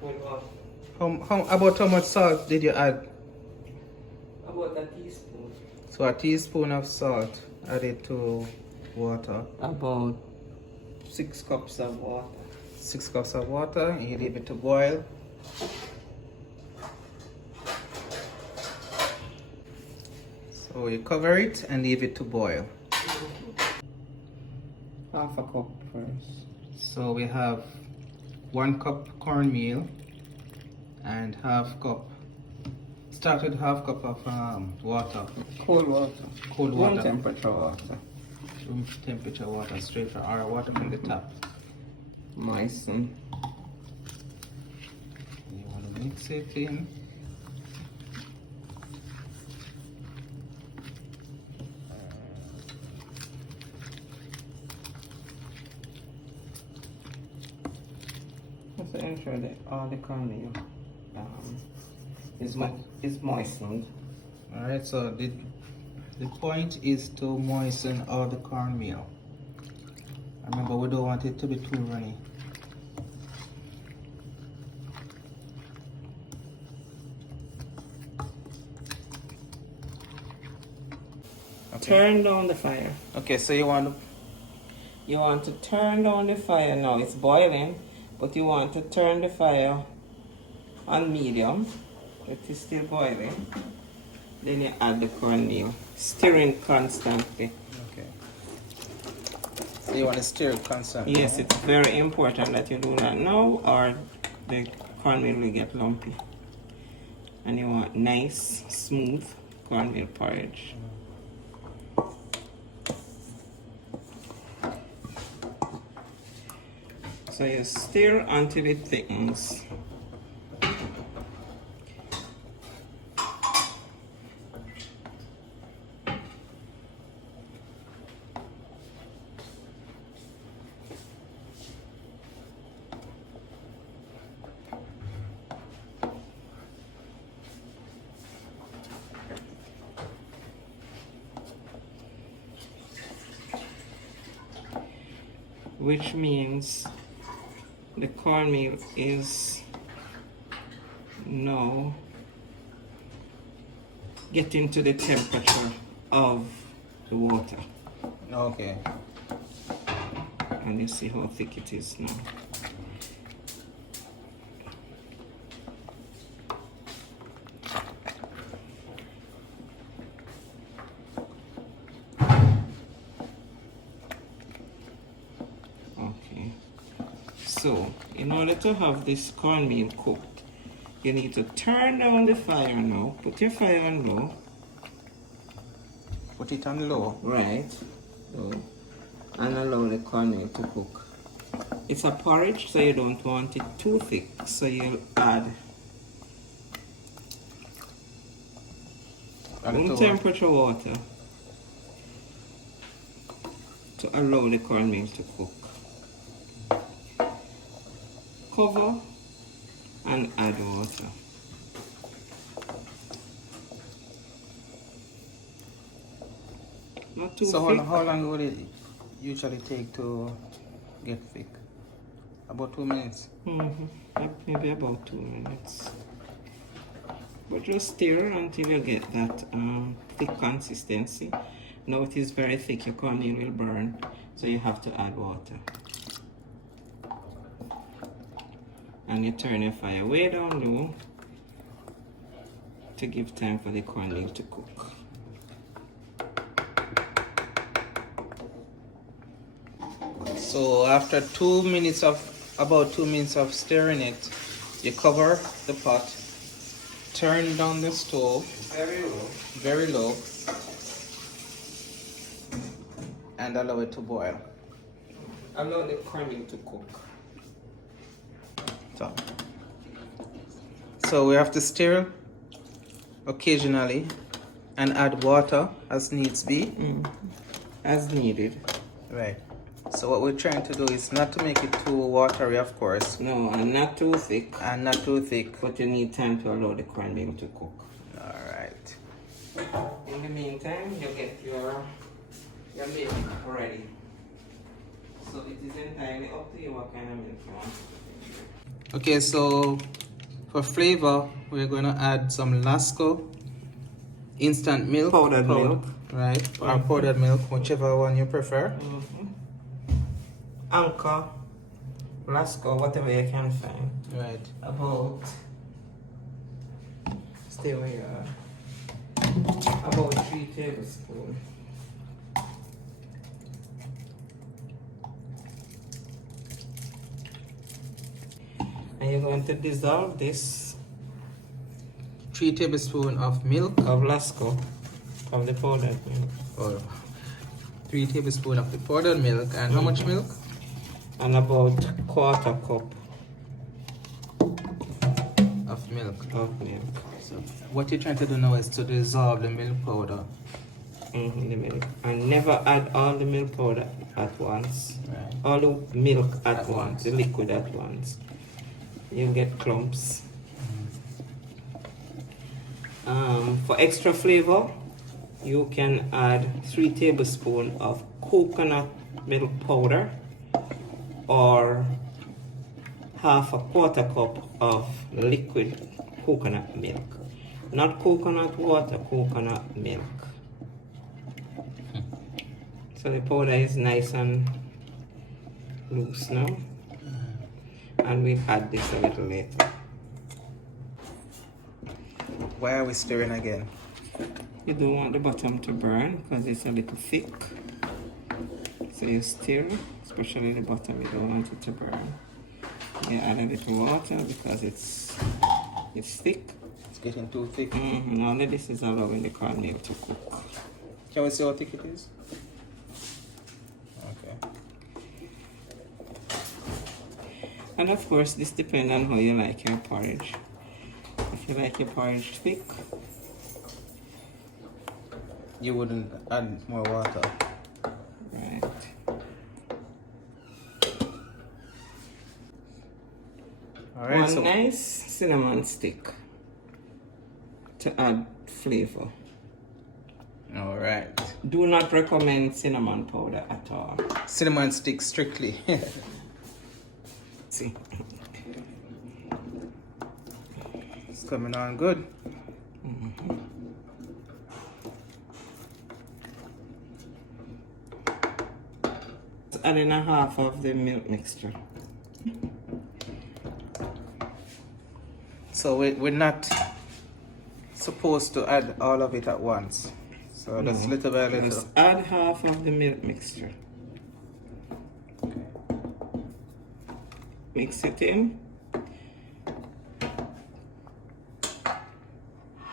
Cold water. About how much salt did you add? About a teaspoon. So a teaspoon of salt added to water. About 6 cups of water. 6 cups of water, and you leave it to boil. So you cover it and leave it to boil. Half a cup first. So we have 1 cup cornmeal and half cup. Start with half cup of water. Cold water. Cold water. Room temperature water. Room temperature water, straight from our water from the tap. Moisten. You want to mix it in. Just to ensure that all the cornmeal is moistened. Alright, so the point is to moisten all the cornmeal. Remember, we don't want it to be too runny. Okay. Turn down the fire. Okay, so you want to turn down the fire now. It's boiling, but you want to turn the fire on medium. It is still boiling. Then you add the cornmeal, stirring constantly. Okay. So you want to stir it constantly? Yes, it's very important that you do that now, or the cornmeal will get lumpy. And you want nice, smooth cornmeal porridge. So you stir until it thickens. Which means the cornmeal is now getting to the temperature of the water. Okay. And you see how thick it is now. So, in order to have this cornmeal cooked, you need to turn down the fire now. Put your fire on low. Put it on low. Right. Low. And allow the cornmeal to cook. It's a porridge, so you don't want it too thick. So you'll add room temperature water to allow the cornmeal to cook. Cover and add water. Not too thick. So how long would it usually take to get thick? About 2 minutes? Maybe about 2 minutes. But just stir until you get that thick consistency. Now it is very thick, your cornmeal will burn, so you have to add water. And you turn your fire way down low to give time for the cornmeal to cook. So after about 2 minutes of stirring it, you cover the pot, turn down the stove very low, and allow it to boil. Allow the cornmeal to cook. So we have to stir occasionally and add water as needs be. As needed. Right. So what we're trying to do is not to make it too watery, of course. No, and not too thick. And not too thick. But you need time to allow the cornmeal to cook. Alright. In the meantime, you get your milk ready. So it is entirely up to you what kind of milk you want. Okay, so for flavor, we're going to add some Lasco instant milk. Powdered milk. Right, or powdered milk, whichever one you prefer. Anchor, Lasco, whatever you can find. Right. About, stay where you are. About 3 tablespoons. And you're going to dissolve this 3 tablespoons of milk. of Lasco, of the powdered milk. Or 3 tablespoons of the powdered milk. And how much milk? And about 1/4 cup Of milk. of milk. So what you're trying to do now is to dissolve the milk powder. The milk. And never add all the milk powder at once. Right. All the milk at once, the liquid at once. You'll get clumps. For extra flavor, you can add 3 tablespoons of coconut milk powder or 1/4 cup of liquid coconut milk. Not coconut water, coconut milk. So the powder is nice and loose now. And we'll add this a little later. Why are we stirring again? You don't want the bottom to burn because it's a little thick. So you stir, especially the bottom, you don't want it to burn. You add a little water because it's thick. It's getting too thick. Only this is allowing the cornmeal to cook. Can we see how thick it is? Okay. And of course, this depends on how you like your porridge. If you like your porridge thick, You wouldn't add more water. right. Alright, One so nice cinnamon stick to add flavor. alright. Do not recommend cinnamon powder at all. Cinnamon stick strictly. See, It's coming on good. adding 1/2 of the milk mixture. So we're not supposed to add all of it at once. So that's little by little. Just add 1/2 of the milk mixture. Mix it in.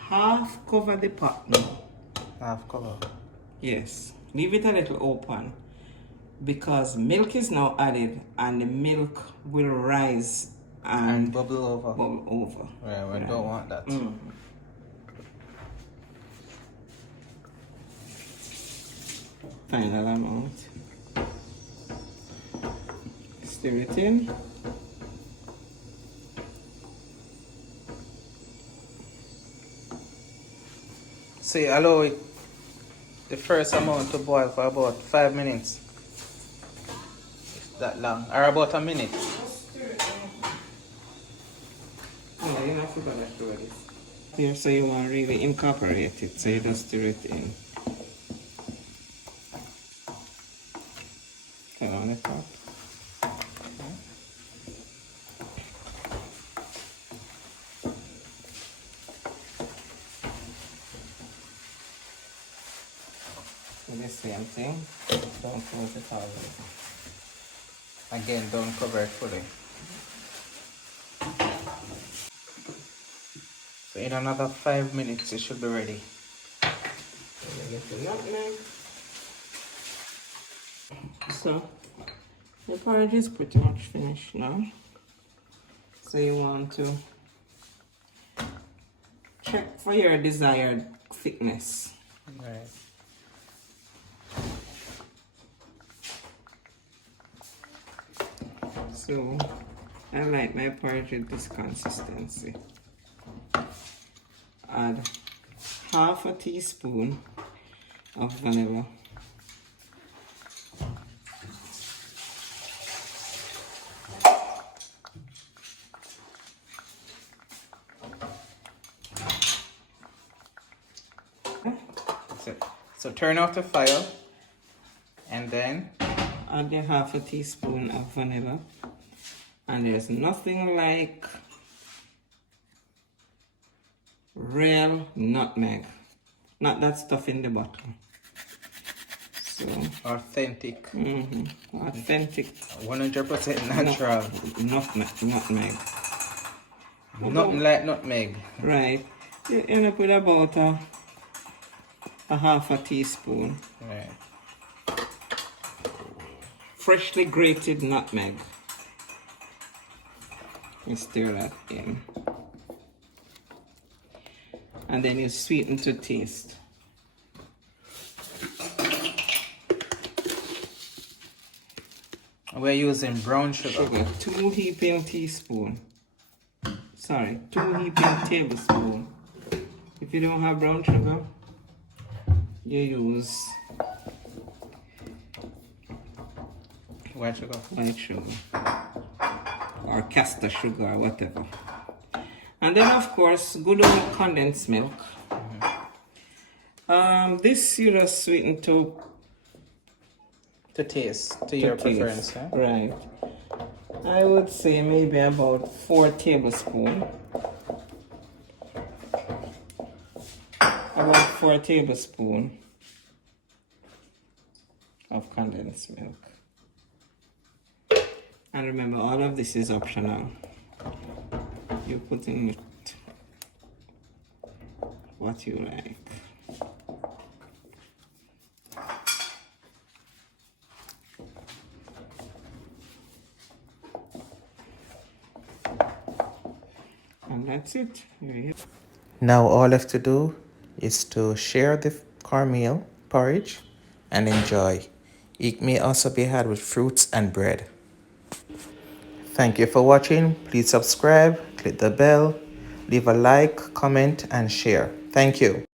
Half cover the pot now. Half cover. Yes, leave it a little open because milk is now added and the milk will rise and bubble over. bubble over. Right, we don't want that. Final amount. Stir it in. So you allow it, the first amount to boil for about 5 minutes. If that long. Or about a minute. Oh, you're not gonna stir this. Here, so you want to really incorporate it, so you just stir it in. Turn on the top. Do the same thing. Don't close it all. Again, don't cover it fully. So in another 5 minutes it should be ready. Get the nutmeg. So the porridge is pretty much finished now. So you want to check for your desired thickness. Right. So I like my porridge with this consistency. Add 1/2 teaspoon of vanilla. So turn off the fire and then add your half a teaspoon of vanilla. And there's nothing like real nutmeg. Not that stuff in the bottle. So authentic. Authentic. 100% natural. Nutmeg. Nothing like nutmeg. Right. You end up with about a half a teaspoon. Right. Freshly grated nutmeg. You stir that in. And then you sweeten to taste. We're using brown sugar. 2 heaping teaspoon. Sorry, 2 heaping tablespoon. If you don't have brown sugar, you use White sugar. White sugar. Or castor sugar or whatever. And then of course, good old condensed milk. This you just sweeten to taste, to your preference. Huh? Right. I would say maybe about 4 tablespoons. About 4 tablespoons of condensed milk. And remember, all of this is optional. You put in it what you like. And that's it. Now all left to do is to share the cornmeal porridge and enjoy. It may also be had with fruits and bread. Thank you for watching. Please subscribe, click the bell, leave a like, comment and share. Thank you.